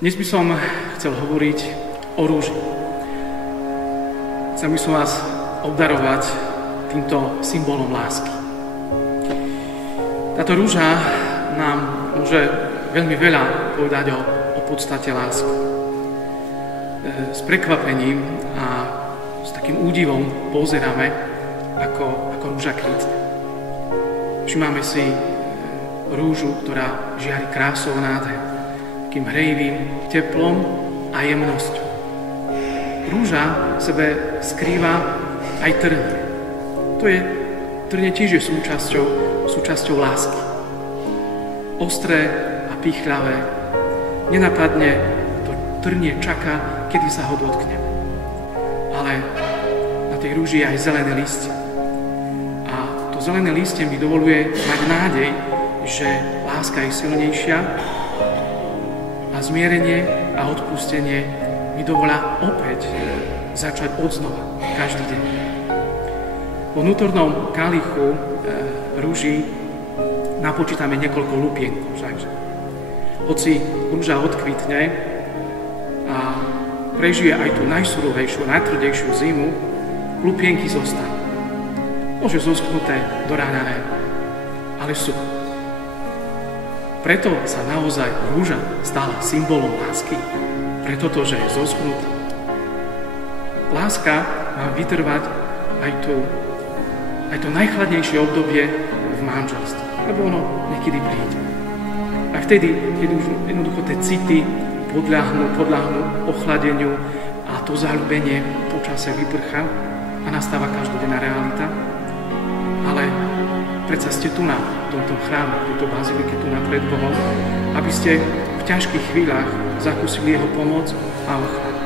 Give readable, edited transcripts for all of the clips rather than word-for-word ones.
Dnes by som chcel hovoriť o rúži. Chcel by som vás obdarovať týmto symbolom lásky. Táto rúža nám môže veľmi veľa povedať o podstate lásky. S prekvapením a s takým údivom pozeráme, ako rúža kvitne. Všimáme si rúžu, ktorá žiari krásou nádher, takým hrejivým teplom a jemnosťou. Rúža v sebe skrýva aj trnie. Trnie tiež je súčasťou lásky. Ostré a pichľavé. Nenapadne, to trnie čaká, kedy sa ho dotkne. Ale na tej rúži je aj zelené listie. A to zelené listie mi dovoluje mať nádej, že láska je silnejšia a zmierenie a odpustenie mi dovolá opäť začať odznova každý deň. Po vnútornom kalichu rúži napočítame niekoľko lupienkov. Hoci rúža odkvitne a prežije aj tú najsurovejšiu, najtvrdejšiu zimu, lupienky zostanú. Môže zosknuté, doráňané, ale sú. Preto sa naozaj rúža stala symbolom lásky. Preto to, že je zosknutá. Láska má vytrvať aj to najchladnejšie obdobie v manželstve. Lebo ono niekedy príde. A vtedy, keď už jednoducho tie city podľahnú ochladeniu a to zaľúbenie počasie vyprchá a nastáva každodenná realita. Ale predsa ste tu na tomto chráme, v tejto bazilike, tu na pred Bohom, aby ste v ťažkých chvíľach zakúsili jeho pomoc a ochranu.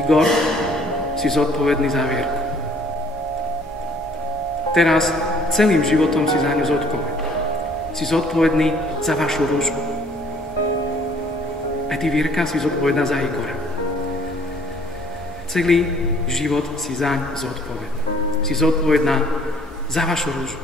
Igor, si zodpovedný za Vierku. Teraz celým životom si za ňu zodpovedný. Si zodpovedný za vašu rúžu. A ty, Vierka, si zodpovedná za Igora. Celý život si zaň zodpovedná. Si zodpovedná za vašu rúžu.